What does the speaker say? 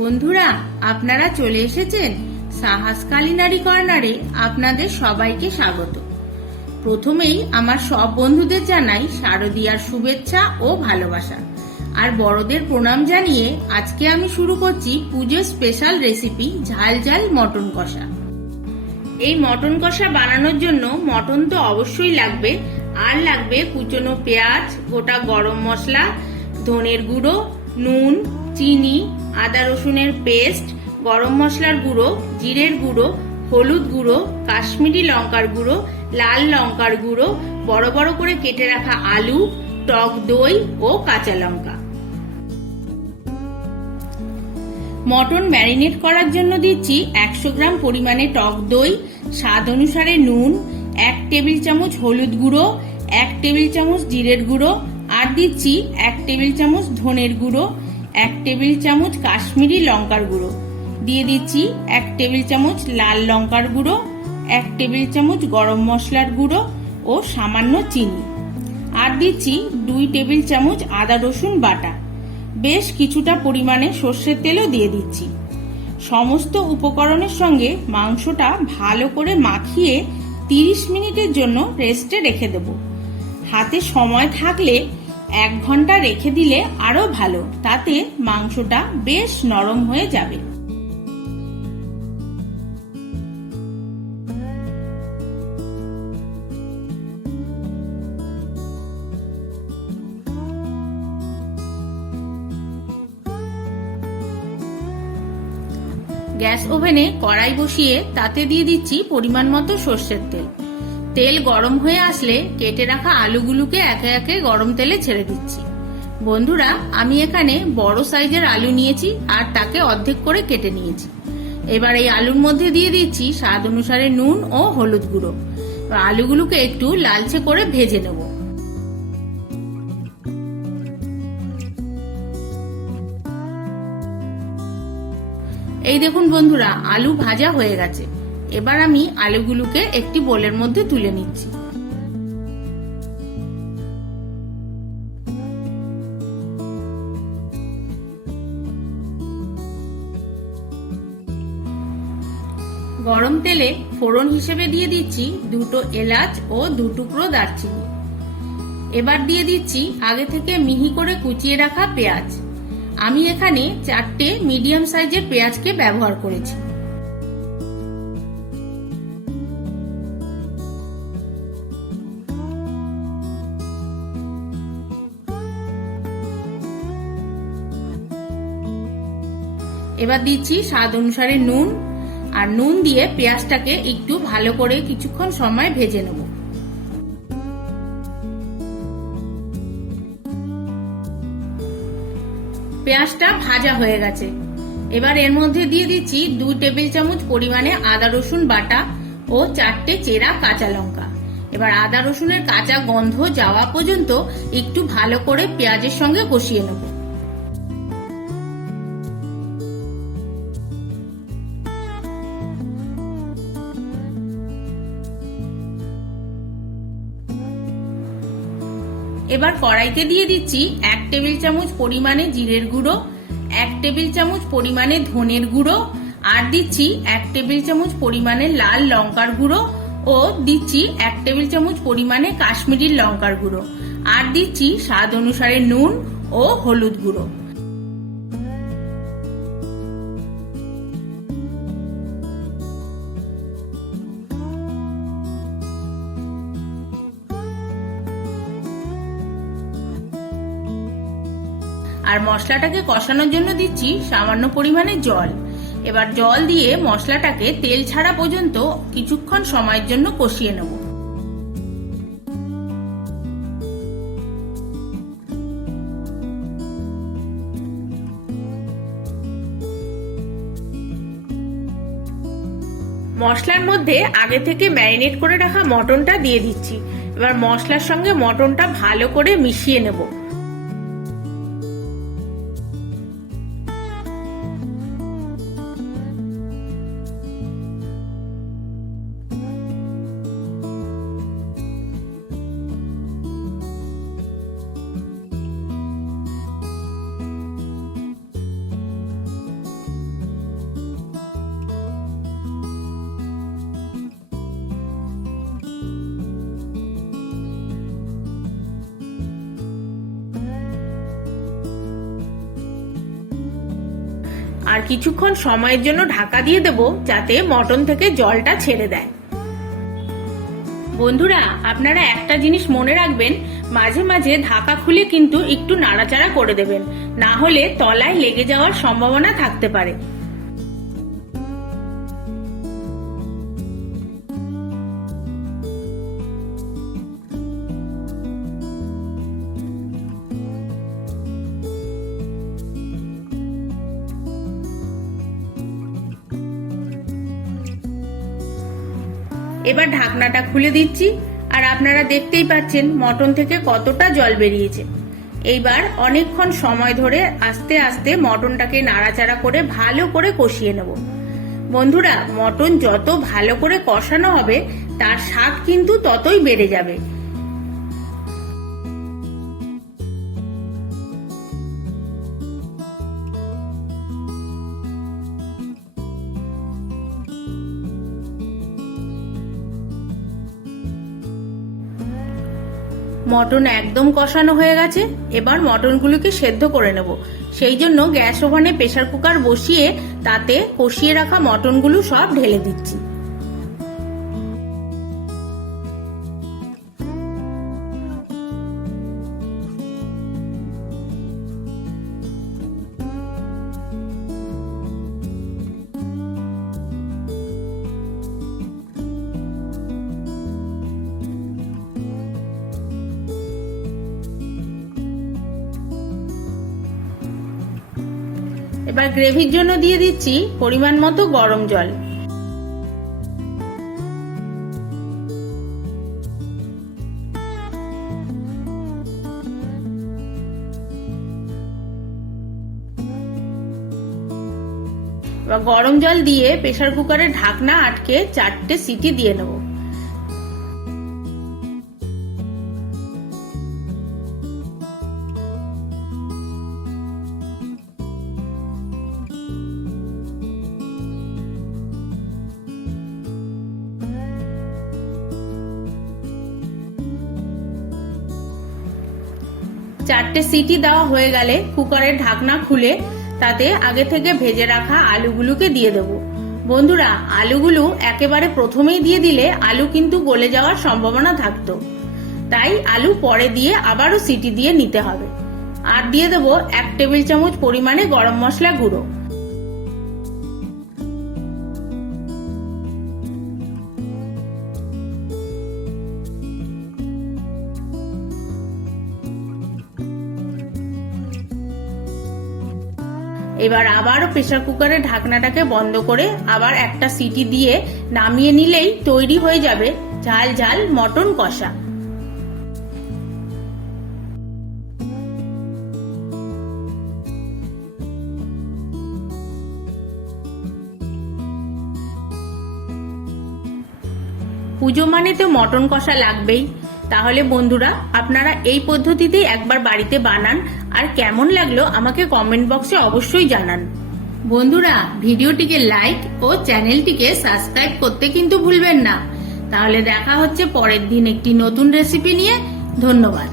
বন্ধুরা, আপনারা চলে এসেছেন সাহাস কালিনারি কর্নারে আপনাদের সবাইকে স্বাগত। প্রথমেই আমার সব বন্ধুদের জানাই শারদীয়ার শুভেচ্ছা ও ভালোবাসা। আর বড়দের প্রণাম জানিয়ে আজকে আমি শুরু করছি পুজোর স্পেশাল রেসিপি ঝাল ঝাল মটন কষা। এই মটন কষা বানানোর জন্য মটন তো অবশ্যই লাগবে, আর লাগবে কুচনো পেঁয়াজ, গোটা গরম মশলা, ধনের গুঁড়ো, নুন, চিনি আদা রসুনের পেস্ট, গরম মশলার গুঁড়ো, জিরের গুঁড়ো, হলুদ গুঁড়ো, কাশ্মীরি লঙ্কার গুঁড়ো, লাল লঙ্কার গুঁড়ো, বড় বড় করে কেটে রাখা আলু, টক দই ও কাঁচা লঙ্কা। মটন ম্যারিনেট করার জন্য দিচ্ছি একশো গ্রাম পরিমাণে টক দই, স্বাদ অনুসারে নুন, এক টেবিল চামচ হলুদ গুঁড়ো, এক টেবিল চামচ জিরের গুঁড়ো, আর দিচ্ছি এক টেবিল চামচ ধনের গুঁড়ো এক টেবিল চামচ কাশ্মীরি লঙ্কার গুঁড়ো। দিয়ে দিচ্ছি এক টেবিল চামচ লাল লঙ্কার গুঁড়ো, এক টেবিল চামচ গরম মশলার গুঁড়ো ও সামান্য চিনি। আর দিচ্ছি দুই টেবিল চামচ আদা রসুন বাটা। বেশ কিছুটা পরিমাণে সর্ষের তেলও দিয়ে দিচ্ছি। সমস্ত উপকরণের সঙ্গে মাংসটা ভালো করে মাখিয়ে তিরিশ মিনিটের জন্য রেস্টে রেখে দেব। হাতে সময় থাকলে এক ঘণ্টা রেখে দিলে আরও ভালো, তাতে মাংসটা বেশ নরম হয়ে যাবে। গ্যাস ওভেনে কড়াই বসিয়ে তাতে দিয়ে দিচ্ছি পরিমাণ মতো সর্ষের তেল। তেল গরম হয়ে আসলে কেটে রাখা আলুগুলোকে একে একে গরম তেলে ছেড়ে দিচ্ছি। বন্ধুরা, আমি এখানে বড় সাইজের আলু নিয়েছি আর তাকে অর্ধেক করে কেটে নিয়েছি। এবার এই আলুর মধ্যে দিয়ে দিচ্ছি স্বাদ অনুসারে নুন ও হলুদ গুঁড়ো। আলুগুলোকে একটু লালচে করে ভেজে নেব। এই দেখুন বন্ধুরা, আলু ভাজা হয়ে গেছে। এবার আমি আলুগুলোকে একটি বোলের মধ্যে তুলে নিচ্ছি। গরম তেলে ফোড়ন হিসেবে দিয়ে দিচ্ছি দুটো এলাচ ও দু টুকরো দারচিনি। এবার দিয়ে দিচ্ছি আগে থেকে মিহি করে কুচিয়ে রাখা পেঁয়াজ। আমি এখানে চারটে মিডিয়াম সাইজের পেঁয়াজকে ব্যবহার করেছি। এবার দিচ্ছি স্বাদ অনুসারে নুন, আর নুন দিয়ে পেঁয়াজটাকে একটু ভালো করে কিছুক্ষণ সময় ভেজে নেব। পেঁয়াজটা ভাজা হয়ে গেছে। এবার এর মধ্যে দিয়ে দিচ্ছি দুই টেবিল চামচ পরিমাণে আদা রসুন বাটা ও চারটে চেরা কাঁচা লঙ্কা। এবার আদা রসুনের কাঁচা গন্ধ যাওয়া পর্যন্ত একটু ভালো করে পেঁয়াজের সঙ্গে কষিয়ে নেব। এবার কড়াইতে দিয়ে দিচ্ছি এক টেবিল চামচ পরিমাণে জিরের গুঁড়ো, এক টেবিল চামচ পরিমাণে ধনের গুঁড়ো আর দিচ্ছি এক টেবিল চামচ পরিমাণে লাল লঙ্কার গুঁড়ো ও দিচ্ছি এক টেবিল চামচ পরিমাণে কাশ্মীরি লঙ্কার গুঁড়ো আর দিচ্ছি স্বাদ অনুসারে নুন ও হলুদ গুঁড়ো। আর মশলাটাকে কষানোর জন্য দিচ্ছি সামান্য পরিমাণে জল। এবার জল দিয়ে মশলাটাকে তেল ছাড়া পর্যন্ত কিছুক্ষণ সময়ের জন্য কষিয়ে নেব। মশলার মধ্যে আগে থেকে ম্যারিনেট করে রাখা মটনটা দিয়ে দিচ্ছি। এবার মশলার সঙ্গে মটনটা ভালো করে মিশিয়ে নেব। আর কিছুক্ষণ সময়ের জন্য ঢাকা দিয়ে দেব যাতে মটন থেকে জলটা ছেড়ে দেয়। বন্ধুরা, আপনারা একটা জিনিস মনে রাখবেন, মাঝে মাঝে ঢাকা খুলে কিন্তু একটু নাড়াচাড়া করে দেবেন, না হলে তলায় লেগে যাওয়ার সম্ভাবনা থাকতে পারে। এবার ঢাকনাটা খুলে দিচ্ছি, আর আপনারা দেখতেই পাচ্ছেন মটন থেকে কতটা জল বেরিয়েছে। এইবার অনেকক্ষণ সময় ধরে আস্তে আস্তে মটনটাকে নাড়াচাড়া করে ভালো করে কষিয়ে নেব। বন্ধুরা, মটন যত ভালো করে কষানো হবে, তার স্বাদ কিন্তু ততই বেড়ে যাবে। মটন একদম কষানো হয়ে গেছে, এবার মটনগুলোকে সেদ্ধ করে নেব। সেই জন্য গ্যাস ওভানে প্রেশার কুকার বসিয়ে তাতে কষিয়ে রাখা মটনগুলো সব ঢেলে দিচ্ছি। এবার গ্রেভির জন্য দিয়ে দিচ্ছি পরিমাণ মতো গরম জল। গরম জল দিয়ে প্রেসার কুকারের ঢাকনা আটকে চারটে সিটি দিয়ে নেব চারটে সিটি দেওয়া হয়ে গেলে কুকারের ঢাকনা খুলে তাতে আগে থেকে ভেজে রাখা আলুগুলোকে দিয়ে দেব। বন্ধুরা, আলুগুলো একেবারে প্রথমেই দিয়ে দিলে আলু কিন্তু গলে যাওয়ার সম্ভাবনা থাকতো। তাই আলু পরে দিয়ে আবারও সিটি দিয়ে নিতে হবে। আর দিয়ে দেবো এক টেবিল চামচ পরিমাণে গরম মশলা গুঁড়ো। এবার আবারও প্রেসার কুকারের ঢাকনাটাকে বন্ধ করে আবার একটা সিটি দিয়ে নামিয়ে নিলেই তৈরি হয়ে যাবে ঝাল ঝাল মটন কষা। পুজো মানে তো মটন কষা লাগবেই। তাহলে বন্ধুরা, আপনারা এই পদ্ধতিতেই একবার বাড়িতে বানান। আর কেমন লাগল আমাকে কমেন্ট বক্সে অবশ্যই জানান। বন্ধুরা, ভিডিওটিকে লাইক ও চ্যানেলটিকে সাবস্ক্রাইব করতে কিন্তু ভুলবেন না। তাহলে দেখা হচ্ছে পরের দিন একটি নতুন রেসিপি নিয়ে। ধন্যবাদ।